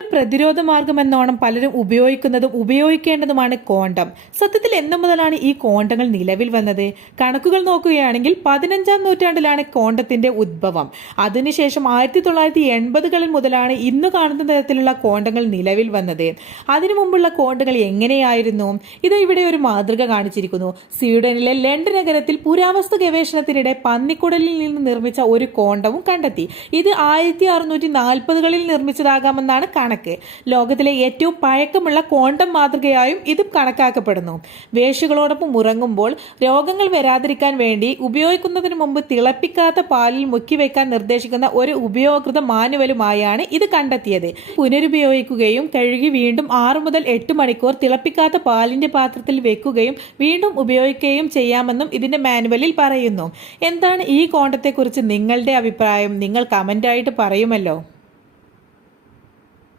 പ്രതിരോധ മാർഗമെന്നോണം പലരും ഉപയോഗിക്കുന്നതും ഉപയോഗിക്കേണ്ടതുമാണ് കോണ്ടം. സത്യത്തിൽ എന്നു മുതലാണ് ഈ കോണ്ടങ്ങൾ നിലവിൽ വന്നത്? കണക്കുകൾ നോക്കുകയാണെങ്കിൽ 15-ാം നൂറ്റാണ്ടിലാണ് കോണ്ടത്തിന്റെ ഉദ്ഭവം. അതിനുശേഷം 1980-കളിൽ മുതലാണ് ഇന്നു കാണുന്ന തരത്തിലുള്ള കോണ്ടങ്ങൾ നിലവിൽ വന്നത്. അതിനു മുമ്പുള്ള കോണ്ടങ്ങൾ എങ്ങനെയായിരുന്നു? ഇത് ഇവിടെ ഒരു മാതൃക കാണിച്ചിരിക്കുന്നു. സ്വീഡനിലെ ലണ്ടൻ നഗരത്തിൽ പുരാവസ്തു ഗവേഷണത്തിനിടെ പന്നിക്കുടലിൽ നിന്ന് നിർമ്മിച്ച ഒരു കോണ്ടവും കണ്ടെത്തി. ഇത് 1640-കളിൽ നിർമ്മിച്ചതാകാമെന്നാണ് കണക്ക്. ലോകത്തിലെ ഏറ്റവും പഴക്കമുള്ള കോണ്ടം മാതൃകയായും ഇതും കണക്കാക്കപ്പെടുന്നു. വേശുകളോടൊപ്പം ഉറങ്ങുമ്പോൾ രോഗങ്ങൾ വരാതിരിക്കാൻ വേണ്ടി ഉപയോഗിക്കുന്നതിന് മുമ്പ് തിളപ്പിക്കാത്ത പാലിൽ മുക്കിവെക്കാൻ നിർദ്ദേശിക്കുന്ന ഒരു ഉപയോഗൃത മാനുവലുമായാണ് ഇത് കണ്ടെത്തിയത്. പുനരുപയോഗിക്കുകയും കഴുകി വീണ്ടും 6 മുതൽ 8 മണിക്കൂർ തിളപ്പിക്കാത്ത പാലിന്റെ പാത്രത്തിൽ വെക്കുകയും വീണ്ടും ഉപയോഗിക്കുകയും ചെയ്യാമെന്നും ഇതിന്റെ മാനുവലിൽ പറയുന്നു. എന്താണ് ഈ കോണ്ടത്തെക്കുറിച്ച് നിങ്ങളുടെ അഭിപ്രായം? നിങ്ങൾ കമന്റായിട്ട് പറയുമല്ലോ.